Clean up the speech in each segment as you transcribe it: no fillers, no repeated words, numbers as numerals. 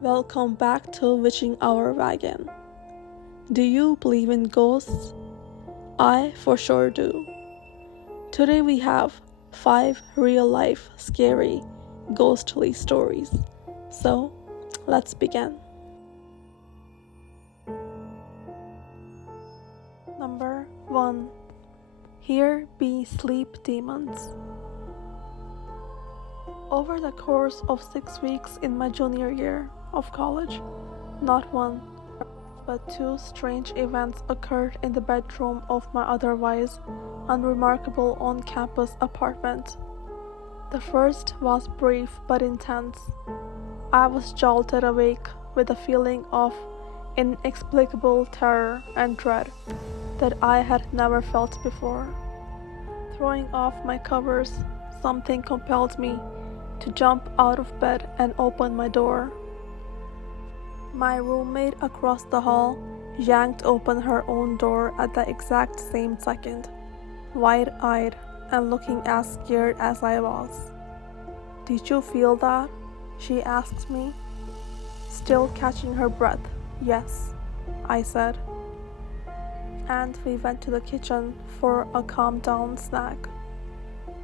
Welcome back to Witching Our Wagon. Do you believe in ghosts? I for sure do. Today we have 5 real-life scary ghostly stories. So, let's begin. Number 1. Here be sleep demons. Over the course of 6 weeks in my junior year of college, not one, but 2 strange events occurred in the bedroom of my otherwise unremarkable on-campus apartment. The first was brief but intense. I was jolted awake with a feeling of inexplicable terror and dread that I had never felt before. Throwing off my covers, something compelled me to jump out of bed and open my door. My roommate across the hall yanked open her own door at the exact same second, wide-eyed and looking as scared as I was. "Did you feel that?" she asked me. Still catching her breath. "Yes," I said. And we went to the kitchen for a calm-down snack.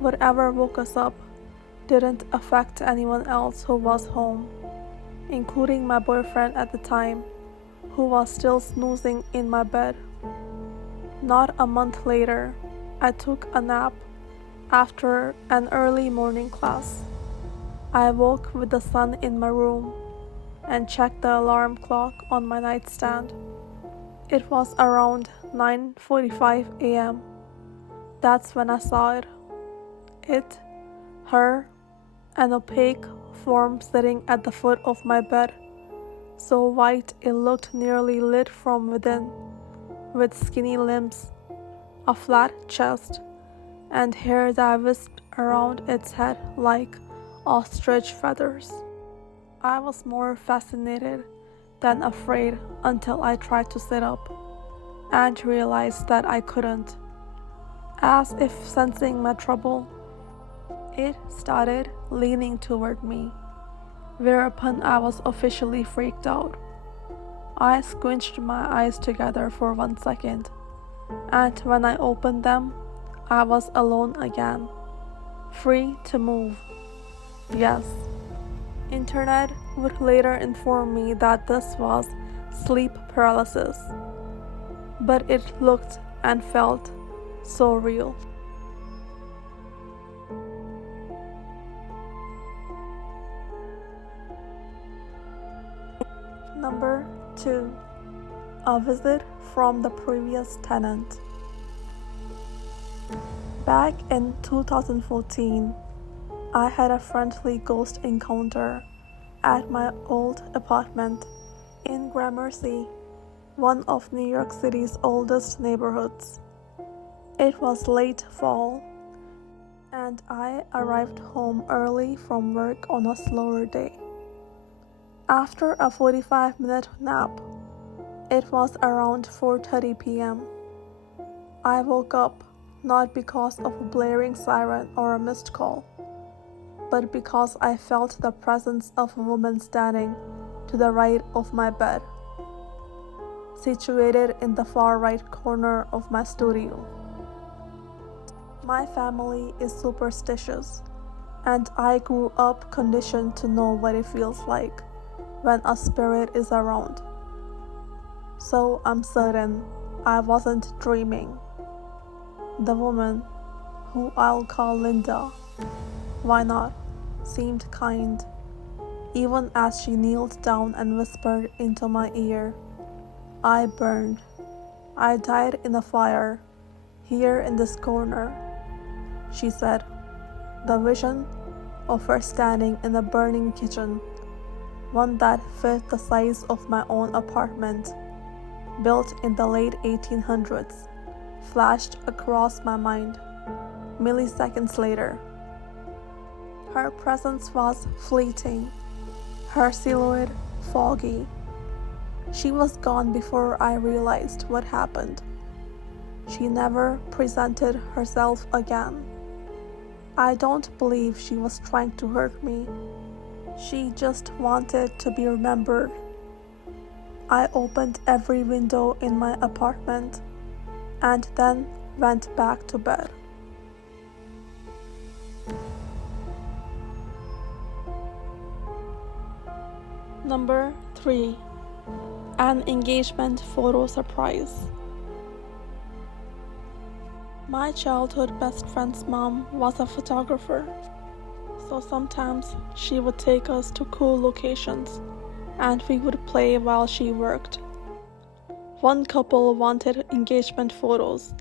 Whatever woke us up didn't affect anyone else who was home, including my boyfriend at the time, who was still snoozing in my bed. Not a month later, I took a nap after an early morning class. I woke with the sun in my room and checked the alarm clock on my nightstand. It was around 9:45 a.m. That's when I saw it. It, her, an opaque form sitting at the foot of my bed, so white it looked nearly lit from within, with skinny limbs, a flat chest, and hair that whisked around its head like ostrich feathers. I was more fascinated than afraid until I tried to sit up and realized that I couldn't. As if sensing my trouble, it started leaning toward me, whereupon I was officially freaked out. I squinched my eyes together for 1 second, and when I opened them, I was alone again, free to move. Yes, internet would later inform me that this was sleep paralysis, but it looked and felt so real. Number 2. A visit from the previous tenant. Back in 2014, I had a friendly ghost encounter at my old apartment in Gramercy, one of New York City's oldest neighborhoods. It was late fall, and I arrived home early from work on a slower day. After a 45-minute nap, it was around 4:30 p.m. I woke up not because of a blaring siren or a missed call, but because I felt the presence of a woman standing to the right of my bed, situated in the far right corner of my studio. My family is superstitious, and I grew up conditioned to know what it feels like when a spirit is around. So I'm certain I wasn't dreaming. The woman, who I'll call Linda, why not, seemed kind, even as she kneeled down and whispered into my ear. "I burned. I died in a fire, here in this corner," she said. The vision of her standing in a burning kitchen, one that fit the size of my own apartment, built in the late 1800s, flashed across my mind milliseconds later. Her presence was fleeting, her silhouette foggy. She was gone before I realized what happened. She never presented herself again. I don't believe she was trying to hurt me. She just wanted to be remembered. I opened every window in my apartment and then went back to bed. Number 3. An engagement photo surprise. My childhood best friend's mom was a photographer, so sometimes she would take us to cool locations and we would play while she worked. One couple wanted engagement photos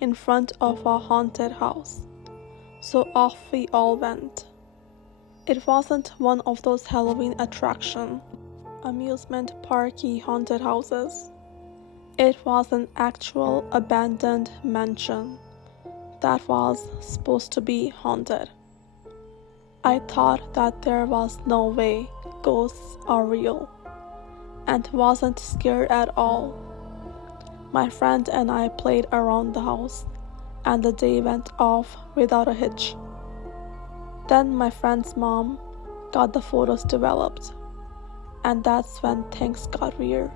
in front of a haunted house, so off we all went. It wasn't one of those Halloween attraction, amusement parky haunted houses. It was an actual abandoned mansion that was supposed to be haunted. I thought that there was no way ghosts are real, and wasn't scared at all. My friend and I played around the house, and the day went off without a hitch. Then my friend's mom got the photos developed, and that's when things got weird.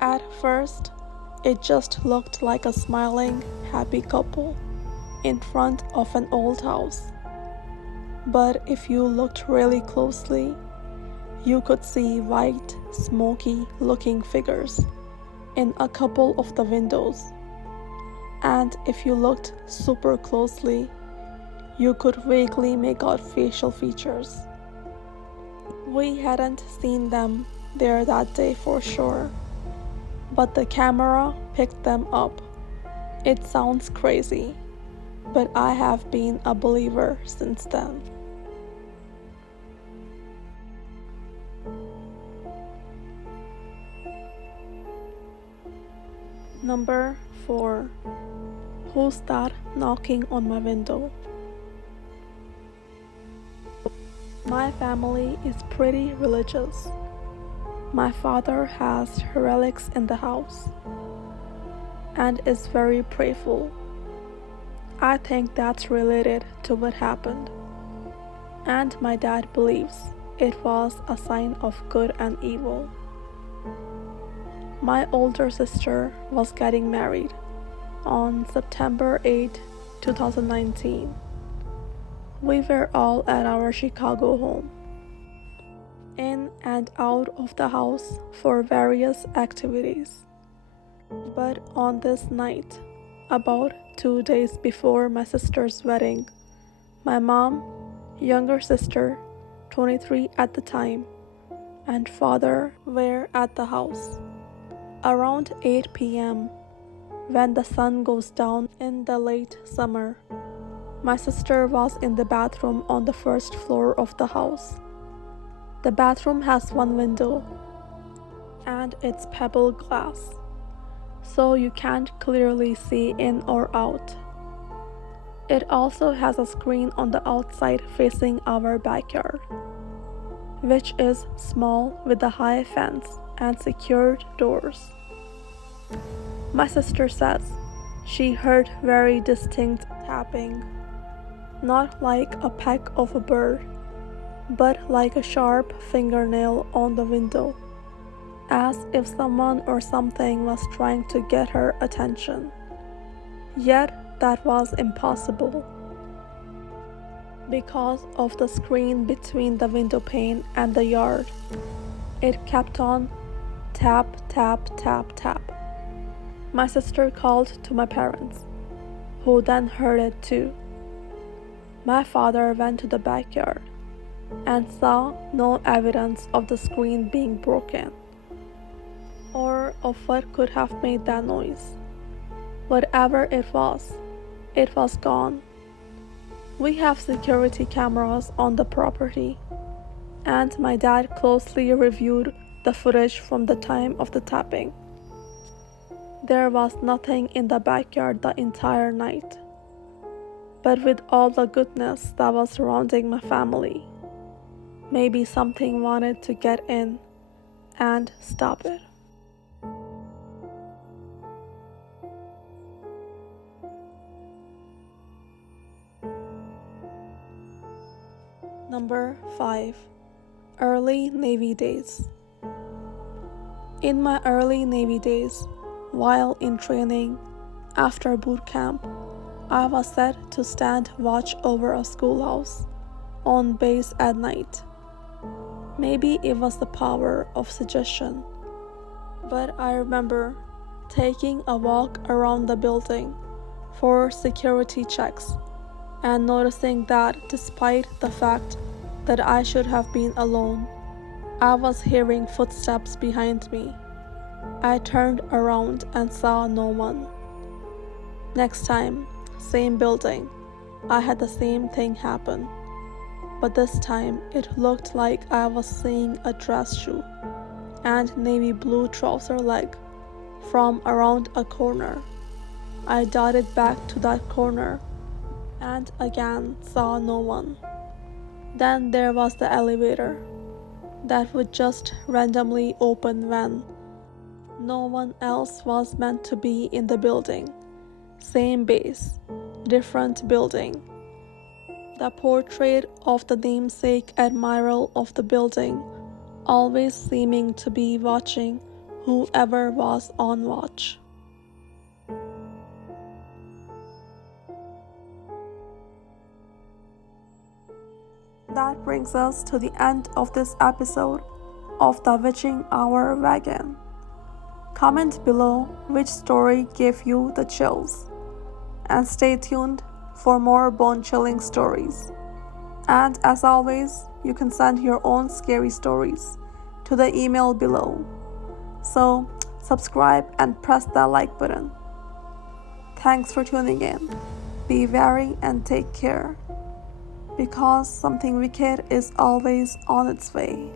At first, it just looked like a smiling, happy couple in front of an old house. But if you looked really closely, you could see white, smoky-looking figures in a couple of the windows. And if you looked super closely, you could vaguely make out facial features. We hadn't seen them there that day for sure, but the camera picked them up. It sounds crazy, but I have been a believer since then. Number 4. Who's that knocking on my window? My family is pretty religious. My father has relics in the house and is very prayerful. I think that's related to what happened. And my dad believes it was a sign of good and evil. My older sister was getting married on September 8, 2019. We were all at our Chicago home, in and out of the house for various activities. But on this night, about 2 days before my sister's wedding, my mom, younger sister, 23 at the time, and father were at the house. Around 8 p.m., when the sun goes down in the late summer, my sister was in the bathroom on the first floor of the house. The bathroom has one window, and it's pebble glass, so you can't clearly see in or out. It also has a screen on the outside facing our backyard, which is small with a high fence and secured doors. My sister says she heard very distinct tapping, not like a peck of a bird, but like a sharp fingernail on the window, as if someone or something was trying to get her attention. Yet that was impossible, because of the screen between the window pane and the yard. It kept on tap, tap, tap, tap. My sister called to my parents, who then heard it too. My father went to the backyard and saw no evidence of the screen being broken, or of what could have made that noise. Whatever it was gone. We have security cameras on the property, and my dad closely reviewed the footage from the time of the tapping. There was nothing in the backyard the entire night. But with all the goodness that was surrounding my family, maybe something wanted to get in and stop it. Number 5. Early Navy Days. In my early Navy days, while in training, after boot camp, I was set to stand watch over a schoolhouse on base at night. Maybe it was the power of suggestion, but I remember taking a walk around the building for security checks and noticing that despite the fact that I should have been alone, I was hearing footsteps behind me. I turned around and saw no one. Next time, same building, I had the same thing happen, but this time it looked like I was seeing a dress shoe and navy blue trouser leg from around a corner. I darted back to that corner and again saw no one. Then there was the elevator that would just randomly open when no one else was meant to be in the building. Same base, different building. The portrait of the namesake admiral of the building always seeming to be watching whoever was on watch. That brings us to the end of this episode of the Witching Hour Wagon. Comment below which story gave you the chills, and stay tuned for more bone-chilling stories. And as always, you can send your own scary stories to the email below. So subscribe and press that like button. Thanks for tuning in. Be wary and take care, because something wicked is always on its way.